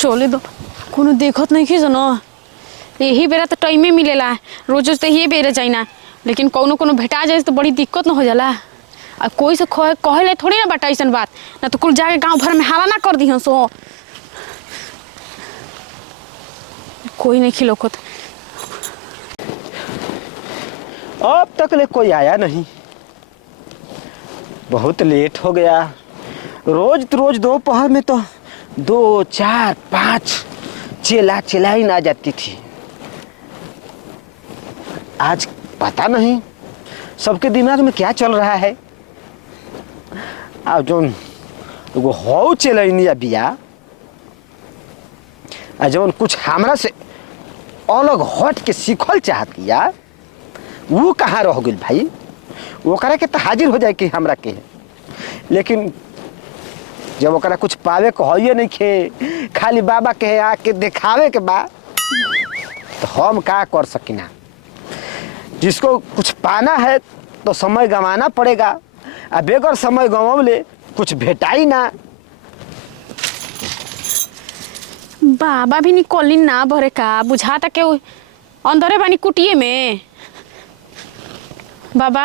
चले दो कोनो देखत नहीं खींच न यही बेरा तो टाइमे मिलेला रोज रोज तो यही बेरा जाइना लेकिन कोनो कोनो भेटा जाए तो बड़ी दिक्कत न हो जाला और कोई से कहले थोड़ी ना बटा ऐसा बात ना तो कुल जाके गांव भर में हाला ना कर दी सो कोई नहीं खिलौखत। अब तक ले कोई आया नहीं, बहुत लेट हो गया। रोज दोपहर में तो 2, 4, 5 चिल्लाई ना जाती थी। आज पता नहीं सबके दिमाग में क्या चल रहा है। अब जो वो हो चिल्लाइनिया बिया जौन कुछ हमरा से अलग हट के सीखल चाहती या वो कहाँ रह गई भाई। वो करे के तो हाजिर हो जाए कि हमरा के, लेकिन जब ओकरा कुछ पावे को होइए नहीं खे, खाली बाबा के आके दिखावे के बा तो हम का कर सकिना। जिसको कुछ पाना है तो समय गंवाना पड़ेगा, अब बेगर समय गंवले कुछ भेटाई ना। बाबा भी निकली ना भरे का बुझाता के अंदरे बानी कुटिए में। बाबा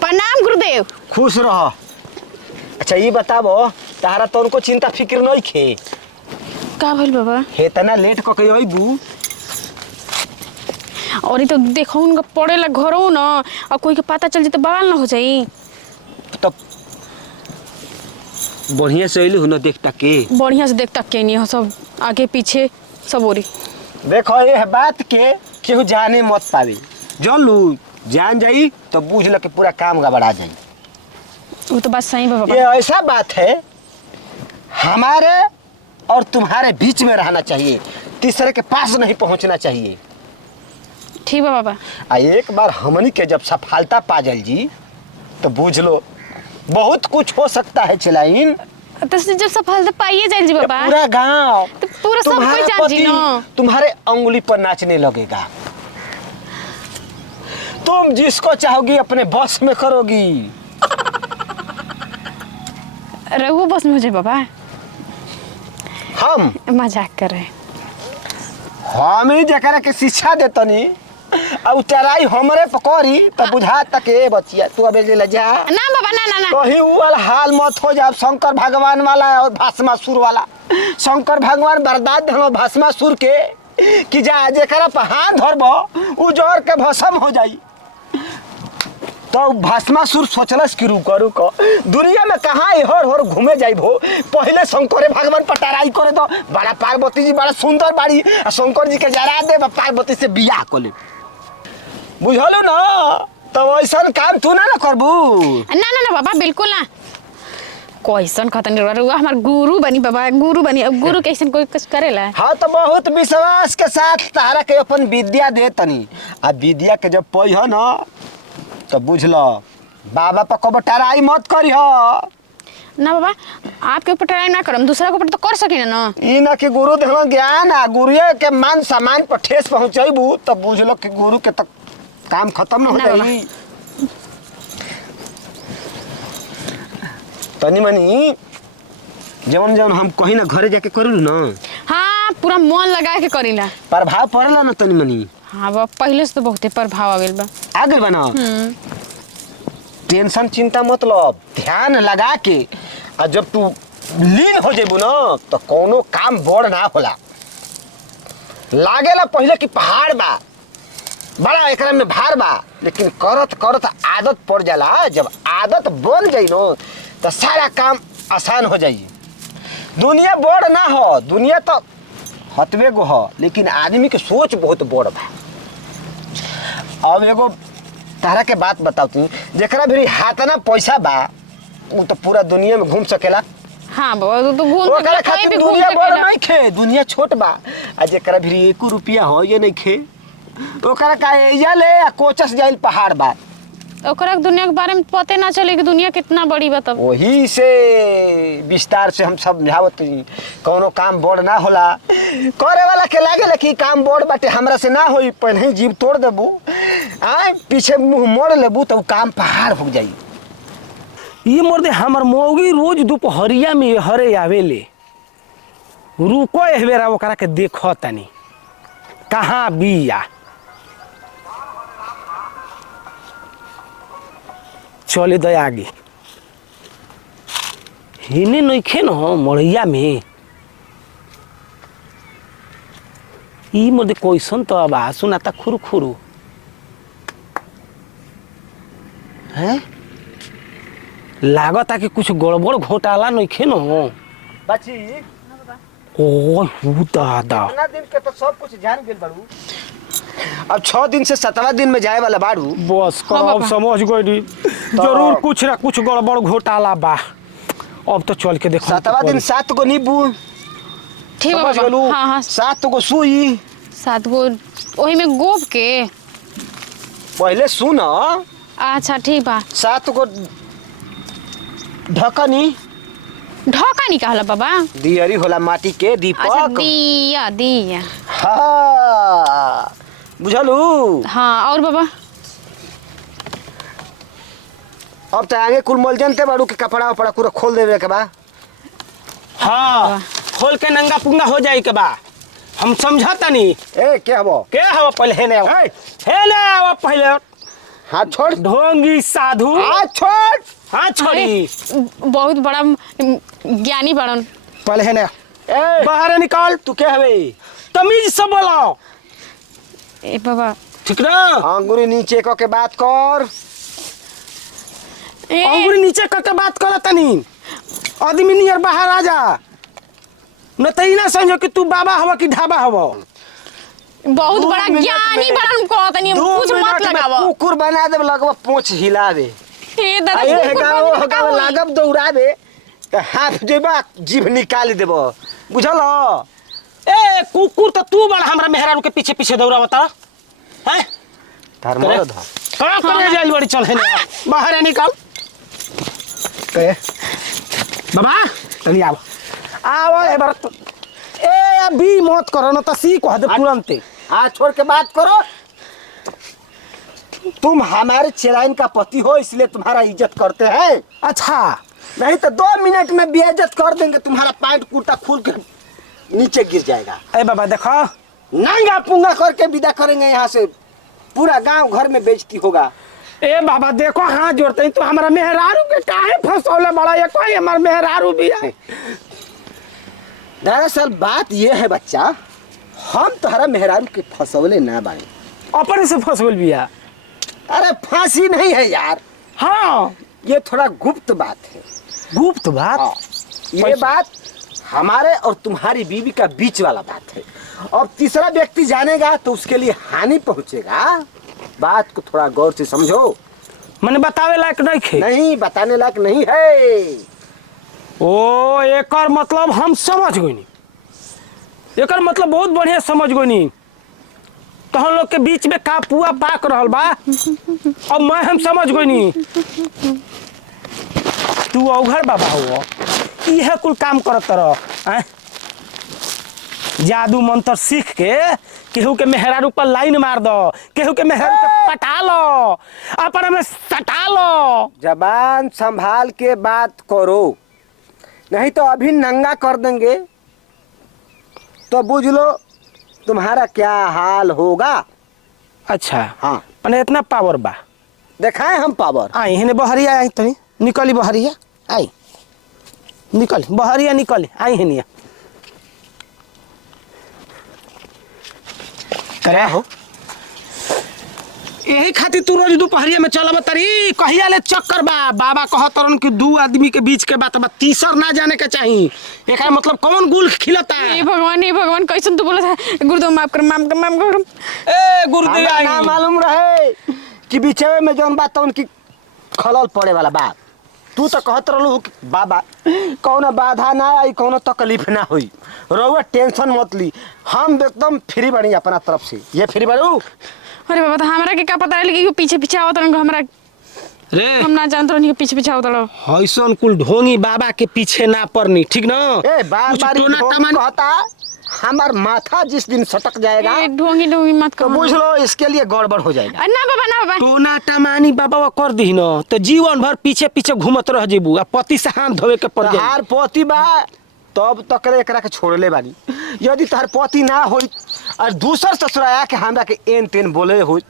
प्रणाम गुरुदेव। खुश रह। अच्छा ये बताबो तारा तो उनको चिंता फिक्र नहीं खे का भइल बाबा? हे तना लेट क के अइबू और ये तो देखो उनका पड़ेला घरों न और कोई के पता चल जाए तो बवाल ना हो जाई। तब बढ़िया से अइलू न देखता के बढ़िया से देखता के नहीं हो सब आगे पीछे सब ओरी। देखो ये बात के केहू जाने मत पावे, जन लू जान जाई तो बूझ ल के पूरा काम गड़बड़ा जाई। वो तो बात सही बाबा। ये ऐसा बात है हमारे और तुम्हारे बीच में रहना चाहिए, तीसरे के पास नहीं पहुंचना चाहिए। ठीक है बाबा। एक बार हमनी के जब सफलता पा जाए जी तो बूझ लो बहुत कुछ हो सकता है। चिलाइन तो जब सफलता पाइए जाए जी बाबा पूरा गांव तो पूरा सब कोई जान जी ना तुम्हारे अंगुली पर नाचने लगेगा। तुम जिसको चाहोगी अपने बस में करोगी। रघु बस में हो जाए बाबा। हम मजाक कर रहे हम ही जकरा के शिक्षा देतनी अब चराई हमरे पकड़ी तो बुझा तक ए बचिया तू अबे ले जा ना बाबा ना ना ना कहीं वाला हाल मत हो जा। शंकर भगवान वाला और भस्मासुर वाला। शंकर भगवान बर्दाश्त हम भस्मासुर के कि जा जकरा पर हाथ धरबो उ जोर के भस्म हो जाई। तो भस्मासुर सोचलस कि रुको दुनिया में कहाँ हर घूमे जाइबो। पहले शंकर भगवान पर टराई करे तो बड़ा पार्वती जी बड़ा सुंदर बाड़ी शंकर जी के जरा दे पार्वती से बियाह कर ले बुझलो ना। तो ऐसा काम तू ना करबू। ना ना ना बाबा बिल्कुल ना। कैसन खतन हमार गुरु बनी बाबा गुरु बनी। अब गुरु कैसन कोई कुछ करेला। हाँ तो बहुत विश्वास के साथ तारा के अपन विद्या दे तनी आ विद्या के जब पढ़ ना तो बुझ लो बाबा पर कब टराई मत करी हो ना बाबा आपके ऊपर ट्राई ना करम दूसरा के ऊपर तो कर सकी ना। ई ना कि गुरु देहलो ज्ञान आ गुरुए के मान सम्मान पर ठेस पहुंचैबू तो बुझ लो कि गुरु के तक काम खत्म न हो जाई। तनी मनी जवन हम कहीं ना घरे जाके करू ना। हाँ पूरा मन लगा के करीला प्रभाव पड़ला ना तनी मनी। हाँ बाबा पहले से तो बहुते प्रभाव आ गइल बा। आ गइल बा ना। टेंशन चिंता मतलब ध्यान लगा के और जब तू लीन हो जेबू ना तो कोनो काम बड़ ना होला। लागेला पहले कि पहाड़ बा बड़ा एकरा में भार बा, लेकिन करत करत आदत पड़ जाला। जब आदत बन गई नो तो सारा काम आसान हो जाई। दुनिया बड़ ना हो, दुनिया तो हतवे गो हो, लेकिन आदमी के सोच बहुत बड़ बा। अब एगो तारा के बात बताती जेकरा भी हाथ ना पैसा बा वो तो पूरा दुनिया में घूम सकेला। हाँ बाबा तो घूम ओकरा खातिर दुनिया बड़ नहीं खे, दुनिया छोट बा। आ जेकरा भी 1 रुपया हो ये नहीं खे ओकरा का एजा ले आ कोचस जाइल पहाड़ बा। ओकरा दुनिया के बारे में पते ना चले कि दुनिया कितना बड़ी बा। तब वही से विस्तार से हम समझावत कोनो काम बड़ ना होला। करे वाला के लागे कि काम बड़ बाटे हमरा से ना होई, पहले ही जीव तोड़ देबू आ पीछे मुंह मोड़ लेबू तो काम पहाड़ हो जाई। ये मोर हमर मौगी रोज दोपहरिया में हरे आवेले। रुको एह बेरा ओकरा के देखो तनी कहाँ बिया। चले दे आगे। हिने नइखे न मड़ैया में। ई मोदे कैसन तो आवाज सुनाता खुरु खुरु हैं। लागता कि कुछ गड़बड़ घोटाला नइखे न। बच्ची ओ दादा इतना दिन के तो सब कुछ जान गेल बाड़ू। अब 6 दिन से 7वां दिन में जाए वाला बाड़ू। बस हाँ अब बाबा। समझ गई जरूर कुछ ना कुछ गड़बड़ घोटाला बा। अब तो चल के देखो 7वां दिन 7 गो नींबू ठीक बा समझ गेलू। बाबा। हाँ हाँ 7 गो सुई। 7 गो ओही में गोब के। पहले सुन। अच्छा ठीक बा। 7 गो ढकनी। ढका निकाला बाबा। दियरी होला माटी के अच्छा दीपक। दिया दिया। हाँ बुझलू। हाँ और बाबा। अब तो आगे कुल मल जनते बाड़ू के कपड़ा वपड़ा पूरा खोल देवे के बा। हाँ खोल के नंगा पुंगा हो जाई के बा। हम समझता नहीं ए के हबो के हवा पहले हेने आओ। ए! हेने आओ पहले। हाथ छोड़। ढोंगी साधु हाथ छोड़। हाँ छोड़ी। बहुत बड़ा ज्ञानी बड़न। पहले हेने आओ। ए बाहर निकाल। तू के हवे? तमीज से बोलो ए बाबा। ठीक ना। अंगूरी नीचे क के बात कर। ए अंगूरी नीचे करके बात कर तनी। आदमी नियर बाहर आ जा। न तई ना समझो कि तू बाबा हवा कि ढाबा हवा। बहुत 2 बड़ा मिनट ज्ञानी में- बड़न को तनी 2 कुछ मत मिनट में लगावो। कुकुर बना दे लगवा पूंछ हिलावे। ए दादा अरे कुकुर गाओ बन के का गाओ होई? लागब दौड़ावे त हाथ जेबा जीभ निकाल देबो। बुझल? ए कुकुर तो तू बड़ा हमरा मेहरारू के पीछे पीछे दौड़ा बता हैं। तार मरद ह। कहाँ करे जाइल बड़ी चल हेने बाहर निकाल। के बाबा तनी आओ आओ ए बार ए अभी मत करो न त सी कह दे तुरंत। हाथ छोड़ के बात करो। तुम हमारे चेलाइन का पति हो इसलिए तुम्हारा इज्जत करते हैं। अच्छा नहीं तो 2 मिनट में बेइज्जत कर देंगे। तुम्हारा पैंट कुर्ता खुल के नीचे गिर जाएगा। ए बाबा देखो नंगा पुंगा करके विदा करेंगे यहाँ से। पूरा गांव घर में बेइज्जती होगा। ए बाबा देखो हाथ जोड़ते तो हमारा मेहरारू के काहे फंसौले बड़ा ये कोई हमार मेहरारू भी है। दरअसल बात ये है बच्चा, हम तुम्हारा मेहरारू के फंसौले ना बानी। अपने से फंस गइल बिया। अरे फांसी नहीं है यार। हाँ ये थोड़ा गुप्त बात है। गुप्त बात। हाँ, ये बात हमारे और तुम्हारी बीवी का बीच वाला बात है। अब तीसरा व्यक्ति जानेगा तो उसके लिए हानि पहुंचेगा। बात को थोड़ा गौर से समझो। मैंने बतावे लायक नहीं खे। नहीं बताने लायक नहीं है। ओ एकर मतलब हम समझ गइनी। एकर मतलब बहुत बढ़िया समझ गइनी। तो हम लोग के बीच में का पुआ पाक रहल बा। अब मैं हम समझ गइनी तू औघर बाबा हो। इहे कुल काम करत रह। जादू मंत्र सीख के केहू के मेहरारू पर लाइन मार दो। केहू के मेहरारू के पटा लो अपने में सटा लो। जबान संभाल के बात करो, नहीं तो अभी नंगा कर देंगे तो बुझ लो तुम्हारा क्या हाल होगा। अच्छा हाँ मैंने इतना पावर बा। दिखाए हम पावर। आई हेने बहरिया आई तनी निकली बहरिया आई निकल बहरिया निकली आई हेनिया करे हो। यही खातिर तू रोज दोपहरिया में चलब तरी कहिया ले चक्कर बा। बाबा कहतरन कि 2 आदमी के बीच के बात बा तीसर ना जाने के चाहिए। एकर मतलब कौन गुल खिलता है। ए भगवान कैसन तू बोला था। गुरुदेव माफ कर माफ कर माफ कर। ए गुरुदेव हमरा ना मालूम रहे कि बीचे में जौन बात उनकी खलल पड़े वाला बात। तू तो कहत रहलू कि बाबा कौनो बाधा ना आई कौनो तकलीफ ना हुई। रहुआ टेंशन मत ली, हम एकदम फ्री बनी अपना तरफ से। ये फ्री बनू। अरे बाबा तो हमरा के का पता है कि पीछे पीछे आवत रहन हमरा। रे हम ना जानत रहन कि पीछे पीछे आवत रहो। हईसन कुल ढोंगी बाबा के पीछे ना पड़नी ठीक ना। ए बार कुछ बार टोना ढोंगी टमानी- कहता हमार माथा जिस दिन सटक जाएगा ए, ढोंगी ढोंगी मत तो कहो बुझ लो इसके लिए गड़बड़ हो जाएगा। ना बाबा ना बाबा टोना टमानी बाबा कर दी न तो जीवन भर पीछे पीछे घूमत रह जेबू आ पति से हाथ धोवे के पड़ जाई। तहार पति बा तब तक एकरा के छोड़ले बानी। यदि तहार पति ना होई और दूसर ससुराया के हमरा के एन तेन बोले होई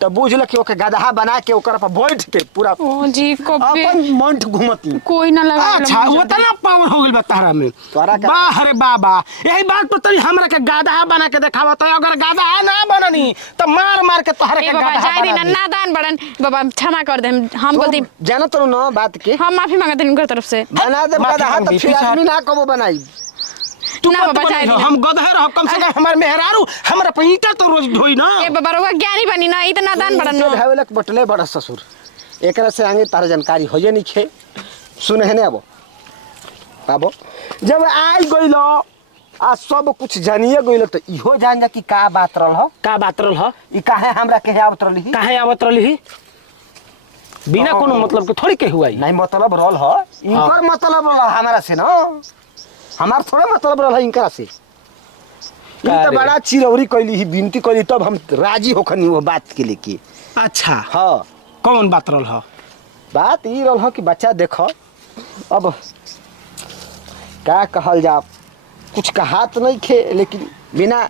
तो बुझ ल कि ओके गदहा बना के ओकर पर बैठ के पूरा ओ जी कबे अपन मंठ घूमती। कोई ना लगा अच्छा उतना पावर हो गइल बा तारा में। तोरा का वाह रे बाबा यही बात पर तनी हमरा के गाधा बना के देखावा तो अगर गाधा ना बननी तो मार मार के तोहरा ए के बाबा गाधा जाय बना दिन दी। नादान बड़न बाबा क्षमा कर दे हम गलती जानो तो न बात के हम माफी मांगते हैं उनकर तरफ से बना दे माफी गदहा तो मांगी, फिर पीछे आदमी ना कबो बनाई। तू ना मत बाबा, बनी जाए हो, दी हम गधे रहो कम से कम हमार मेहरारू हमरा पे ईंटा तो रोज ढोई ना। ए बाबा रउआ ज्ञानी बनी ना इतना दान बड़न नो धावेलक बटले बड़ा ससुर एकरा से आगे तार जानकारी होये नहीं खे। सुने है ने आबो जब आई गइलो आ सब कुछ जानिए गइलो तो इहो जान जा कि का बात रहल हो का बात रहल ह ई काहे हमरा के आवत रहली काहे आवत रहली बिना हाँ। कोनो मतलब के थोड़ी के हुआ नहीं मतलब रहल हो इनकर मतलब रहल हमरा से ना हमार थोड़े मतलब रहल इनकरा से। ई का तो रे? बड़ा चिरौरी कैली ही विनती कैली तब हम राजी होखनी वो बात के लेके। अच्छा हाँ कौन बात रहल ह बात ई रहल कि बच्चा देखो अब का कहल जा कुछ कहात नहीं खे लेकिन बिना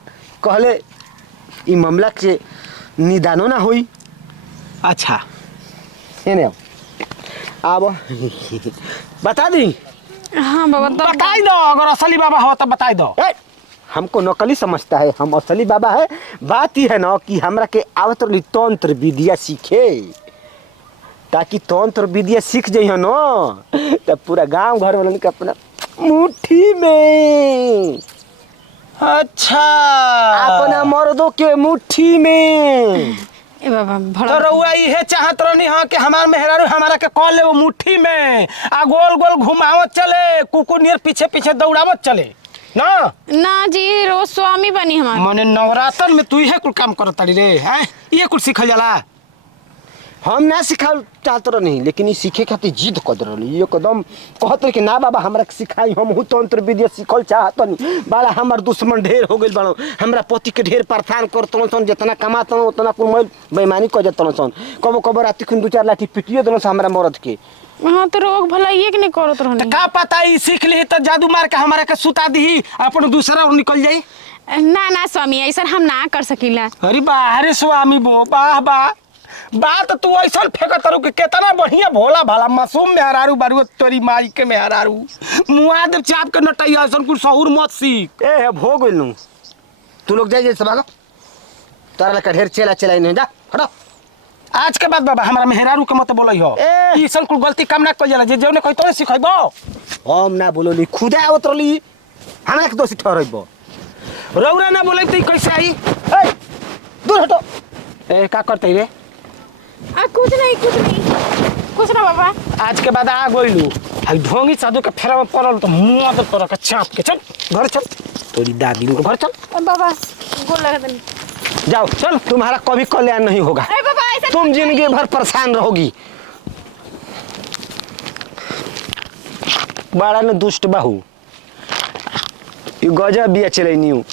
कहले ई मामला के निदानो ना होई। अच्छा है ने अब बता दी हां बाबा तब बताई दो अगर असली बाबा हो तो बताई दो। ए, हमको नकली समझता है हम असली बाबा है। बात ही है ना कि हमरा के आवत रही तंत्र विद्या सीखे ताकि तंत्र विद्या सीख जाइए ना तब पूरा गांव घर वालों के अपना मुट्ठी में अच्छा अपना मर्दों के मुट्ठी में। ए बाबा तो भड़ा रउआ इहे चाहत रहनी हाँ कि हमार मेहरारू हमारा के कॉल ले वो मुट्ठी में आ गोल गोल घुमावत चले कुकुर नियर पीछे पीछे दौड़ावत चले ना। ना जी रोज स्वामी बनी हमार मने नवरात्र में तू इहे कुल काम करत तारी रे हैं ये कुल सीखल जाला। हम ना सिखाल चाहत नहीं लेकिन ई सीखे खातिर जिद कर रही एकदम कहत रही कि ना बाबा हमरा के सिखाई हम हूँ तंत्र विद्या सीखल चाहत नहीं। बड़ा हमार दुश्मन ढेर हो गइल बड़ो हमरा पति के ढेर परेशान करतन सन जितना कमातन उतना कुल मैं बेईमानी कर जतन सन कबो कबो रात खुन दो चार लाठी पिटियो देन हमरा मरद के। हां तो रोग भला ये कि नहीं करत रहनी का पता ई सीख ली तो जादू मार के हमारा के सुता दी अपन दूसरा और निकल जाई। ना ना स्वामी ऐसा हम ना कर सकीला अरे वाह रे स्वामी बो वाह वाह बात तू ऐसा फेंकत रहू कि कितना बढ़िया भोला भाला मासूम मेहरारू बारू तोरी माई के मेहरारू मुआ दे चाप के नटैया ऐसा कुछ सहूर मत सीख। ए हो गइल नु तू लोग जाइए सब भागो तारा लका ढेर चला चलाई नहीं जा हटो। आज के बाद बाबा हमारा मेहरारू के मत बोलई हो ए। ई सब कुल गलती काम ना कइल जाला जे जौने कहि तोने सिखैबो। हम ना बोलली खुदे आवत रहली हमरा के दोषी ठहरइबो। रौरा ना बोलै त ई कैसे आई। ए दूर हटो। ए का करतै रे कुछ ना बाबा आज के बाद आ गइलू आई ढोंगी साधु के फेरा में पड़ल तो मुआ दे तोरा के चाप के चल घर चल तोरी दादी के घर चल। बाबा गोल लगा दनी जाओ चल तुम्हारा कभी कल्याण नहीं होगा अरे बाबा ऐसा तुम जिंदगी भर परेशान रहोगी। बड़ा न दुष्ट बाहू ये गजब बिया चले न्यू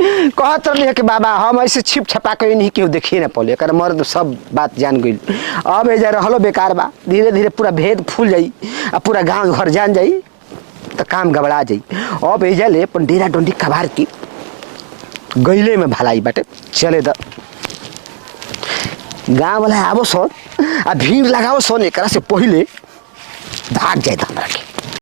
कहत रही है कि बाबा हम ऐसे छिप छपा के नहीं केहू देखिए ना पहले कर मर्द सब बात जान गई अब एजा रहलो बेकार बा धीरे धीरे पूरा भेद फूल जाई आ पूरा गांव घर जान जाई तो काम गबड़ा जाई। अब एजा ले अपन डेरा डंडी कबार की गईले में भलाई बाटे चले द गाँव वाला आवो सोन आ भीड़ लगाओ सोन एकरा से पहले भाग जाए हमरा के।